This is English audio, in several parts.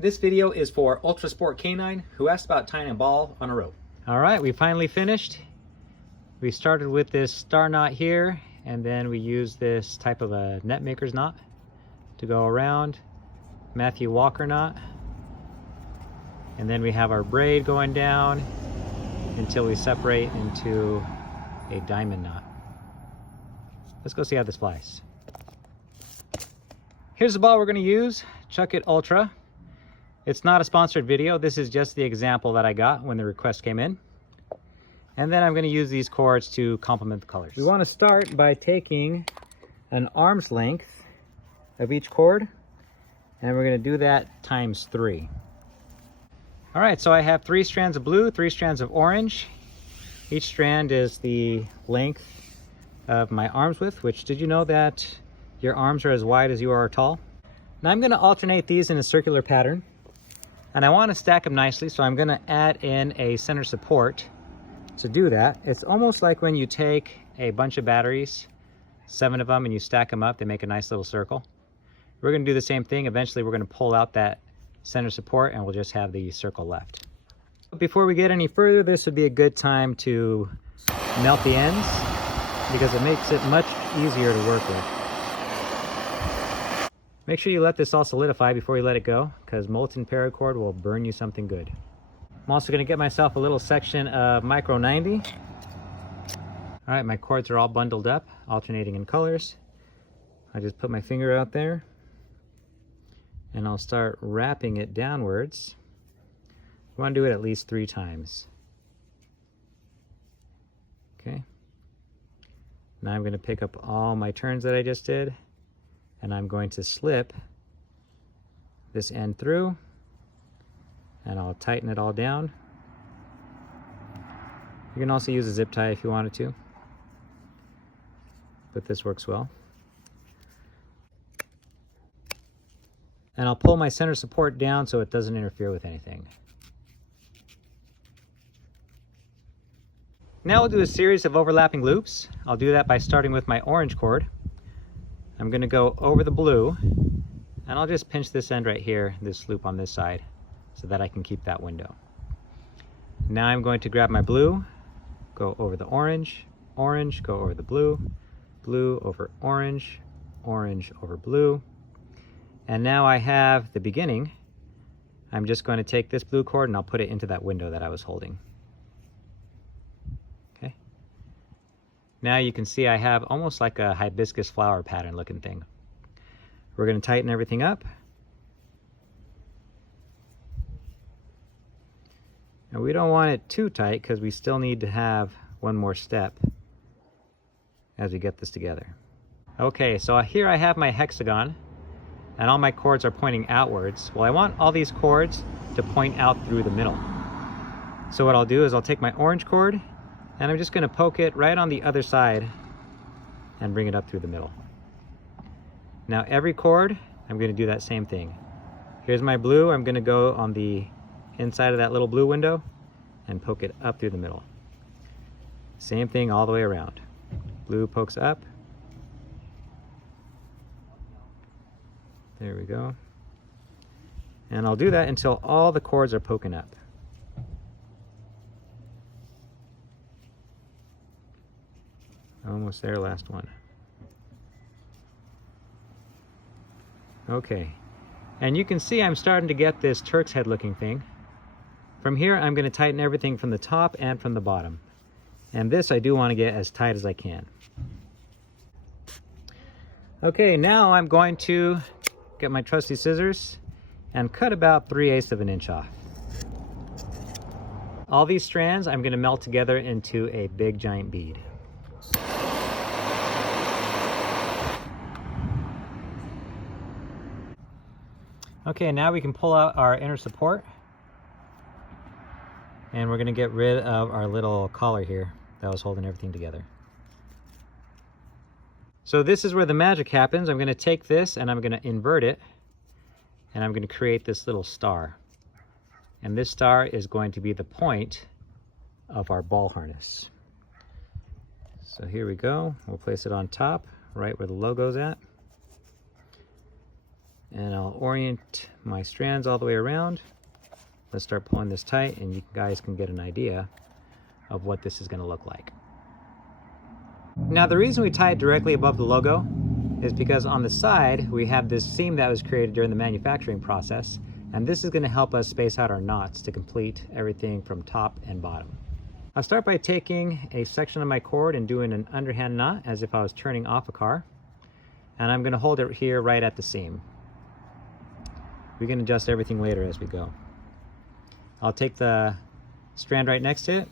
This video is for Ultra Sport Canine who asked about tying a ball on a rope. All right, we finally finished. We started with this star knot here, and then we used this type of a net maker's knot to go around, Mathew Walker knot, and then we have our braid going down until we separate into a diamond knot. Let's go see how this flies. Here's the ball we're going to use, Chuckit Ultra. It's not a sponsored video. This is just the example that I got when the request came in. And then I'm going to use these cords to complement the colors. We want to start by taking an arm's length of each cord, and we're going to do that times 3. All right, so I have 3 strands of blue, 3 strands of orange. Each strand is the length of my arm's width, which, did you know that your arms are as wide as you are tall? Now I'm going to alternate these in a circular pattern, and I want to stack them nicely, so I'm going to add in a center support. To do that, it's almost like when you take a bunch of batteries, 7 of them, and you stack them up, they make a nice little circle. We're going to do the same thing. Eventually we're going to pull out that center support and we'll just have the circle left. Before we get any further, this would be a good time to melt the ends because it makes it much easier to work with. Make sure you let this all solidify before you let it go, because molten paracord will burn you something good. I'm also going to get myself a little section of micro 90. All right, my cords are all bundled up, alternating in colors. I just put my finger out there and I'll start wrapping it downwards. You want to do it at least 3 times. Okay. Now I'm going to pick up all my turns that I just did, and I'm going to slip this end through, and I'll tighten it all down. You can also use a zip tie if you wanted to, but this works well. And I'll pull my center support down so it doesn't interfere with anything. Now we'll do a series of overlapping loops. I'll do that by starting with my orange cord. I'm going to go over the blue, and I'll just pinch this end right here, this loop on this side, so that I can keep that window. Now I'm going to grab my blue, go over the orange, orange, go over the blue, blue over orange, orange over blue. And now I have the beginning. I'm just going to take this blue cord and I'll put it into that window that I was holding. Okay. Now you can see I have almost like a hibiscus flower pattern looking thing. We're going to tighten everything up. And we don't want it too tight because we still need to have one more step as we get this together. Okay, so here I have my hexagon, and all my cords are pointing outwards. Well, I want all these cords to point out through the middle. So what I'll do is I'll take my orange cord, and I'm just going to poke it right on the other side and bring it up through the middle. Now every cord, I'm going to do that same thing. Here's my blue. I'm going to go on the inside of that little blue window and poke it up through the middle. Same thing all the way around. Blue pokes up. There we go. And I'll do that until all the cords are poking up. Almost there, last one. Okay. And you can see I'm starting to get this Turk's head looking thing. From here, I'm going to tighten everything from the top and from the bottom. And this I do want to get as tight as I can. Okay, now I'm going to get my trusty scissors and cut about 3/8 of an inch off. All these strands I'm going to melt together into a big giant bead. Okay, now we can pull out our inner support, and we're going to get rid of our little collar here that was holding everything together. So this is where the magic happens. I'm going to take this and I'm going to invert it, and I'm going to create this little star. And this star is going to be the point of our ball harness. So here we go. We'll place it on top, right where the logo's at. And I'll orient my strands all the way around. Let's start pulling this tight, and you guys can get an idea of what this is going to look like. Now, the reason we tie it directly above the logo is because on the side we have this seam that was created during the manufacturing process, and this is going to help us space out our knots to complete everything from top and bottom. I'll start by taking a section of my cord and doing an underhand knot as if I was turning off a car, and I'm going to hold it here right at the seam. We can adjust everything later as we go. I'll take the strand right next to it,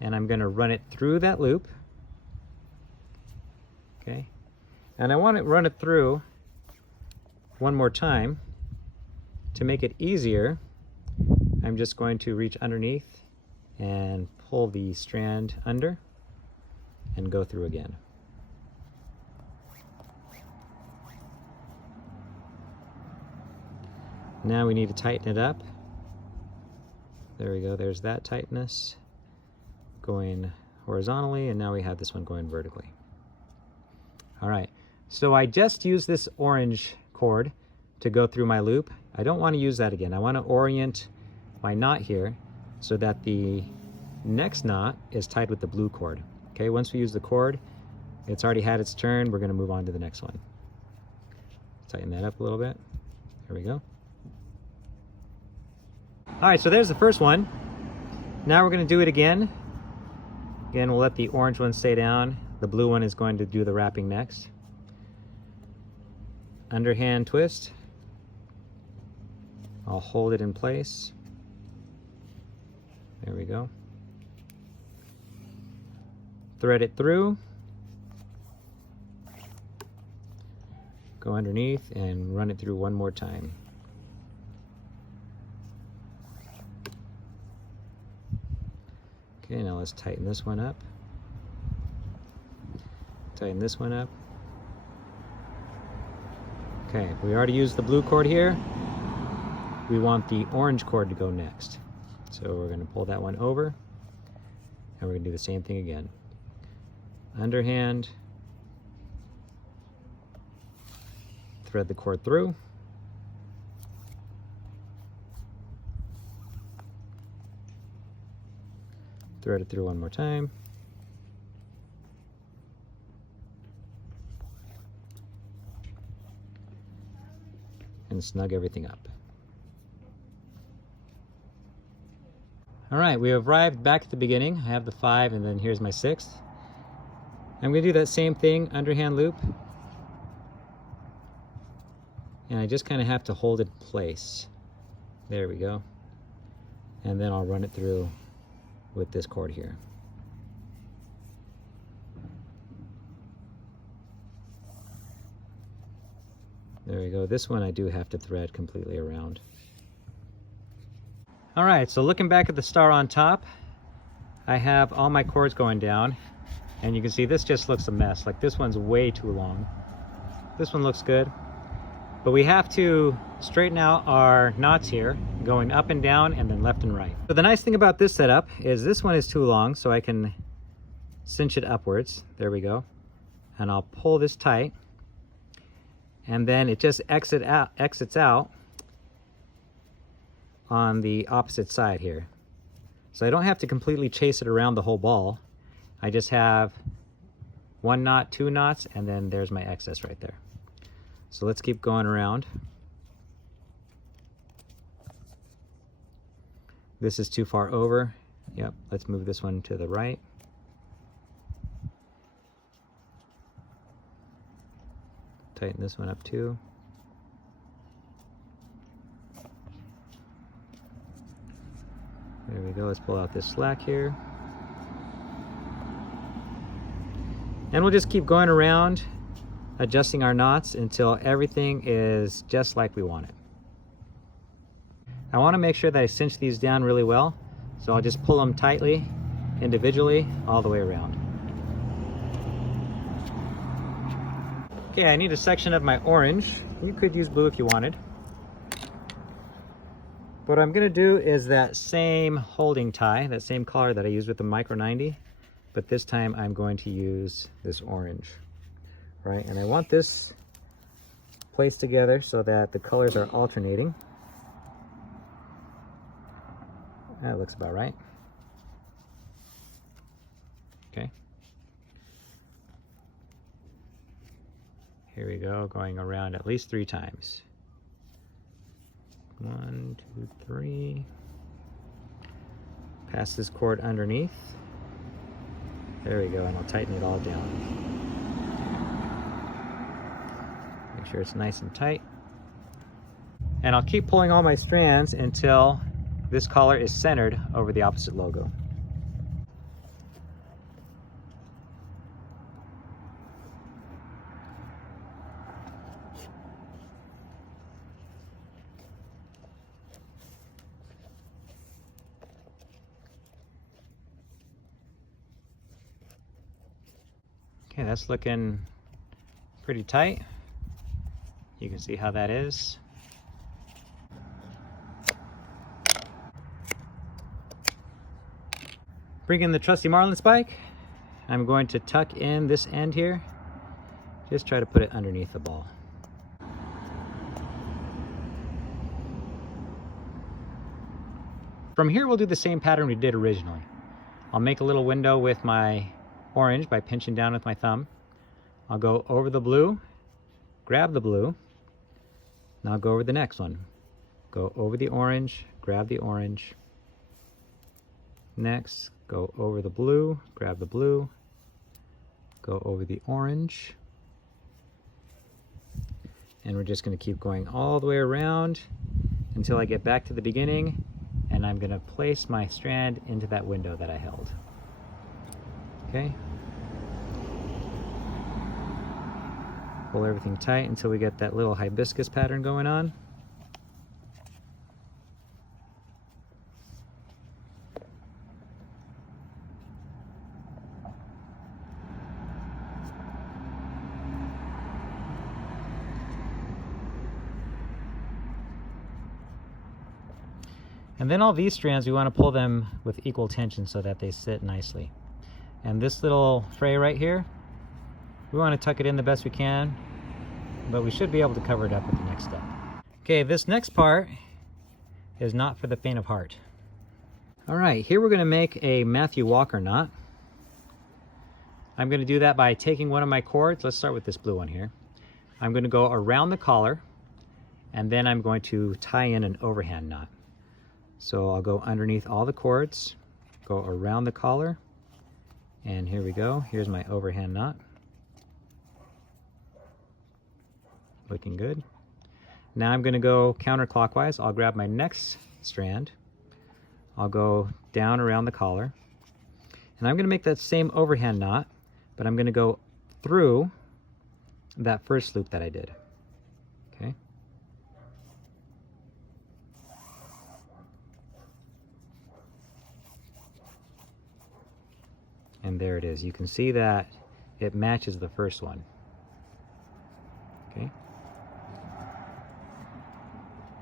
and I'm going to run it through that loop. Okay, and I want to run it through one more time. To make it easier, I'm just going to reach underneath and pull the strand under and go through again. Now we need to tighten it up. There we go, there's that tightness going horizontally, and now we have this one going vertically. All right, so I just used this orange cord to go through my loop. I don't want to use that again. I want to orient my knot here so that the next knot is tied with the blue cord. Okay, once we use the cord, it's already had its turn. We're going to move on to the next one. Tighten that up a little bit. There we go. All right, so there's the first one. Now we're going to do it again. Again, we'll let the orange one stay down. The blue one is going to do the wrapping next. Underhand twist. I'll hold it in place. There we go. Thread it through. Go underneath and run it through one more time. Okay, now let's tighten this one up. Tighten this one up. Okay, we already used the blue cord here. We want the orange cord to go next. So we're going to pull that one over, and we're going to do the same thing again. Underhand, thread the cord through. Thread it through one more time. And snug everything up. All right, we have arrived back at the beginning. I have the 5, and then here's my 6th. I'm going to do that same thing, underhand loop. And I just kind of have to hold it in place. There we go. And then I'll run it through with this cord here. There we go. This one I do have to thread completely around. All right, so looking back at the star on top, I have all my cords going down, and you can see this just looks a mess. Like, this one's way too long. This one looks good, but we have to straighten out our knots here, going up and down and then left and right. So the nice thing about this setup is this one is too long, so I can cinch it upwards. There we go. And I'll pull this tight, and then it just exits out on the opposite side here. So I don't have to completely chase it around the whole ball. I just have 1 knot, 2 knots, and then there's my excess right there. So let's keep going around. This is too far over. Yep, let's move this one to the right. Tighten this one up too. There we go, let's pull out this slack here. And we'll just keep going around, adjusting our knots until everything is just like we want it. I want to make sure that I cinch these down really well, so I'll just pull them tightly, individually, all the way around. Okay, I need a section of my orange. You could use blue if you wanted. What I'm going to do is that same holding tie, that same collar that I used with the Micro 90, but this time I'm going to use this orange, right? And I want this placed together so that the colors are alternating. That looks about right. Okay. Here we go, going around at least 3 times. 1, 2, 3. Pass this cord underneath. There we go, and I'll tighten it all down. Make sure it's nice and tight. And I'll keep pulling all my strands until this collar is centered over the opposite logo. Okay, that's looking pretty tight. You can see how that is. Bring in the trusty marlin spike. I'm going to tuck in this end here. Just try to put it underneath the ball. From here, we'll do the same pattern we did originally. I'll make a little window with my orange by pinching down with my thumb. I'll go over the blue, grab the blue, now go over the next one. Go over the orange, grab the orange. Next, go over the blue, grab the blue, go over the orange. And we're just going to keep going all the way around until I get back to the beginning, and I'm going to place my strand into that window that I held. Okay. Pull everything tight until we get that little hibiscus pattern going on. And then all these strands, we want to pull them with equal tension so that they sit nicely. And this little fray right here, we want to tuck it in the best we can, but we should be able to cover it up with the next step. Okay, this next part is not for the faint of heart. All right, here we're going to make a Mathew Walker knot. I'm going to do that by taking one of my cords. Let's start with this blue one here. I'm going to go around the collar, and then I'm going to tie in an overhand knot. So I'll go underneath all the cords, go around the collar, and here we go. Here's my overhand knot. Looking good. Now I'm going to go counterclockwise. I'll grab my next strand. I'll go down around the collar. And I'm going to make that same overhand knot, but I'm going to go through that first loop that I did. Okay. And there it is. You can see that it matches the first one. Okay.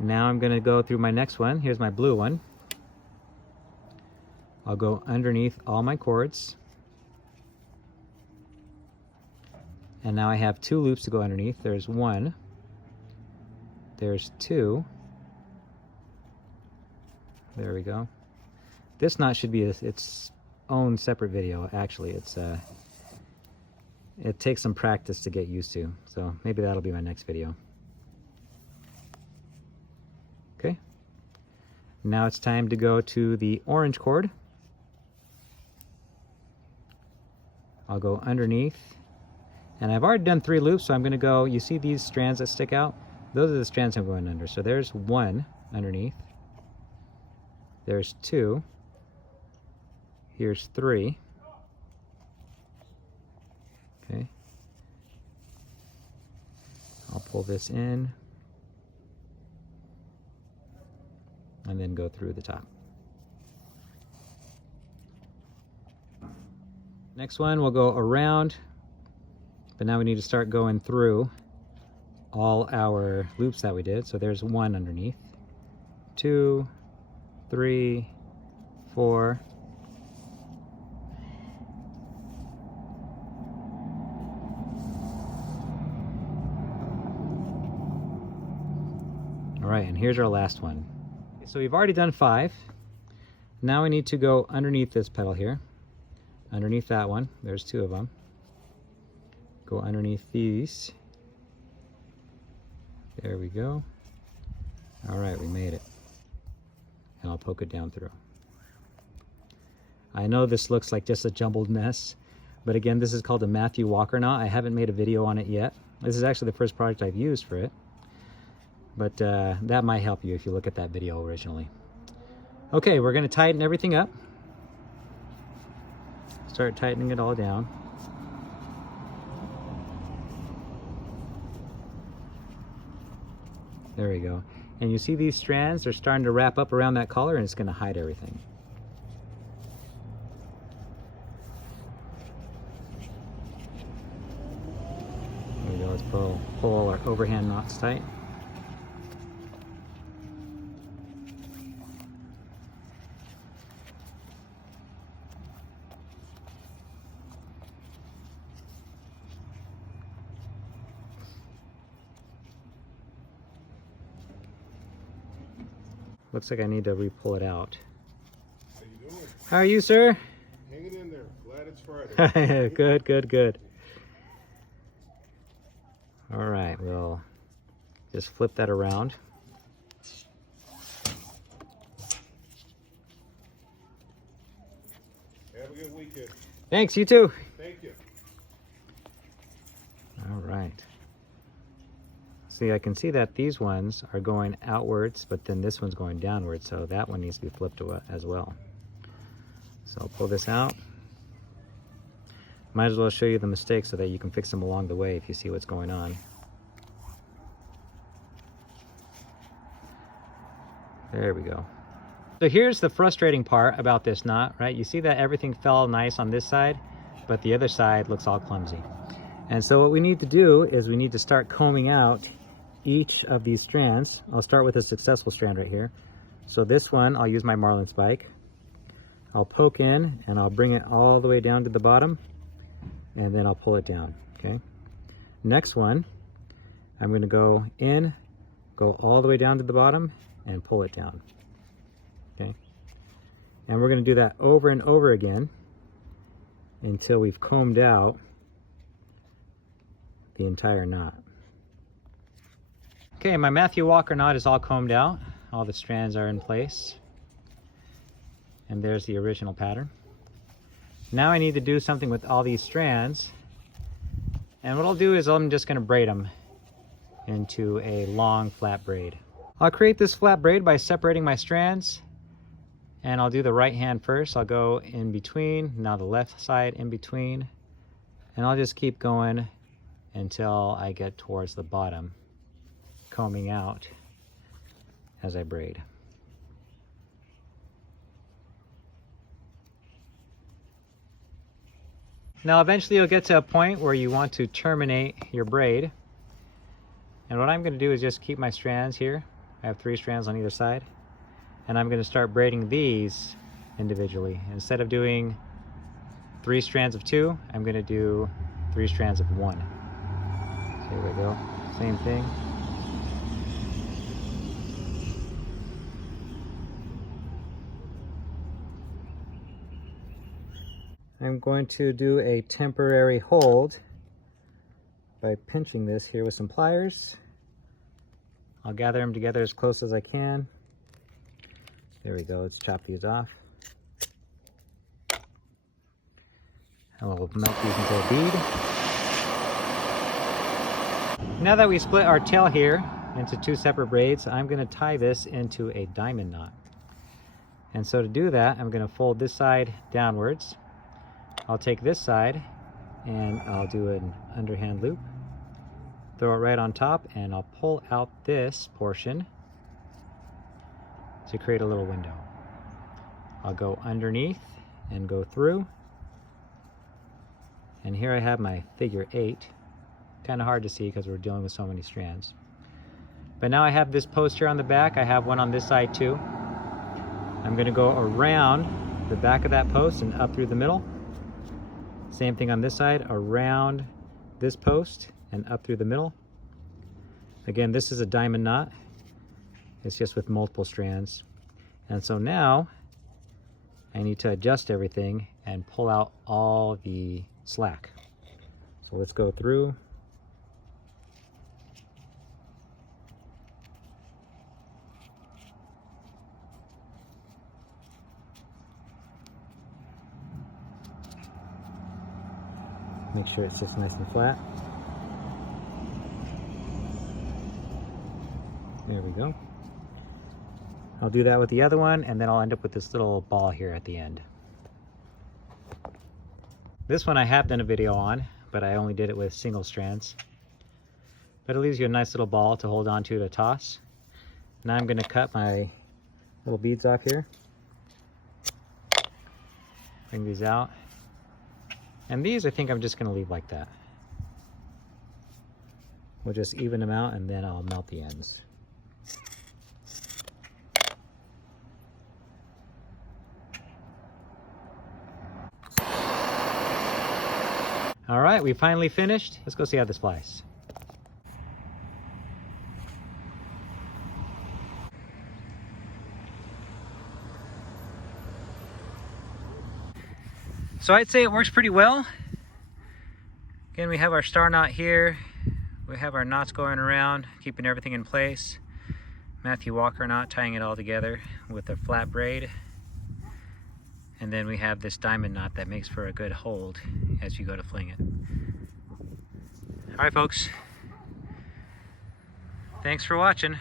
Now I'm going to go through my next one. Here's my blue one. I'll go underneath all my cords. And now I have 2 loops to go underneath. There's 1. There's 2. There we go. This knot should be its own separate video. Actually, it takes some practice to get used to. So maybe that'll be my next video. Okay. Now it's time to go to the orange cord. I'll go underneath. And I've already done 3 loops, so I'm going to go, you see these strands that stick out? Those are the strands I'm going under. So there's 1 underneath. There's 2. Here's 3. Okay. I'll pull this in and then go through the top. Next one, we'll go around, but now we need to start going through all our loops that we did. So there's 1 underneath, 2, 3, 4. right, and here's our last one. So we've already done 5. Now we need to go underneath this petal here. Underneath that one. There's 2 of them. Go underneath these. There we go. All right, we made it. And I'll poke it down through. I know this looks like just a jumbled mess, but again, this is called a Mathew Walker knot. I haven't made a video on it yet. This is actually the first product I've used for it, but that might help you if you look at that video originally. Okay, we're going to tighten everything up. Start tightening it all down. There we go. And you see these strands, they're starting to wrap up around that collar, and it's going to hide everything. There we go. Let's pull all our overhand knots tight. Looks like I need to re-pull it out. How you doing? How are you, sir? Hanging in there. Glad it's Friday. Good, good, good. All right, we'll just flip that around. Have a good weekend. Thanks, you too. Thank you. All right. See, I can see that these ones are going outwards, but then this one's going downwards, so that one needs to be flipped as well. So I'll pull this out. Might as well show you the mistakes so that you can fix them along the way if you see what's going on. There we go. So here's the frustrating part about this knot, right? You see that everything fell nice on this side, but the other side looks all clumsy. And so what we need to do is we need to start combing out each of these strands. I'll start with a successful strand right here. So this one, I'll use my marlin spike. I'll poke in and I'll bring it all the way down to the bottom, and then I'll pull it down, okay? Next one, I'm gonna go in, go all the way down to the bottom, and pull it down, okay? And we're gonna do that over and over again until we've combed out the entire knot. Okay, my Mathew Walker knot is all combed out. All the strands are in place. And there's the original pattern. Now I need to do something with all these strands. And what I'll do is I'm just gonna braid them into a long flat braid. I'll create this flat braid by separating my strands. And I'll do the right hand first. I'll go in between, now the left side in between. And I'll just keep going until I get towards the bottom, combing out as I braid. Now eventually you'll get to a point where you want to terminate your braid. And what I'm going to do is just keep my strands here. I have 3 strands on either side. And I'm going to start braiding these individually. Instead of doing 3 strands of 2, I'm going to do 3 strands of 1. So here we go. Same thing. I'm going to do a temporary hold by pinching this here with some pliers. I'll gather them together as close as I can. There we go. Let's chop these off. And we'll melt these into a bead. Now that we split our tail here into 2 separate braids, I'm going to tie this into a diamond knot. And so to do that, I'm going to fold this side downwards. I'll take this side and I'll do an underhand loop, throw it right on top, and I'll pull out this portion to create a little window. I'll go underneath and go through, and here I have my figure 8. Kind of hard to see because we're dealing with so many strands. But now I have this post here on the back. I have one on this side too. I'm going to go around the back of that post and up through the middle. Same thing on this side, around this post and up through the middle. Again, this is a diamond knot. It's just with multiple strands. And so now I need to adjust everything and pull out all the slack. So let's go through. Make sure it's just nice and flat. There we go. I'll do that with the other one, and then I'll end up with this little ball here at the end. This one I have done a video on, but I only did it with single strands. But it leaves you a nice little ball to hold on to toss. Now I'm going to cut my little beads off here. Bring these out. And these I think I'm just going to leave like that. We'll just even them out and then I'll melt the ends. All right, we finally finished. Let's go see how this flies. So I'd say it works pretty well. Again, we have our star knot here. We have our knots going around, keeping everything in place. Mathew Walker knot tying it all together with a flat braid. And then we have this diamond knot that makes for a good hold as you go to fling it. All right, folks. Thanks for watching.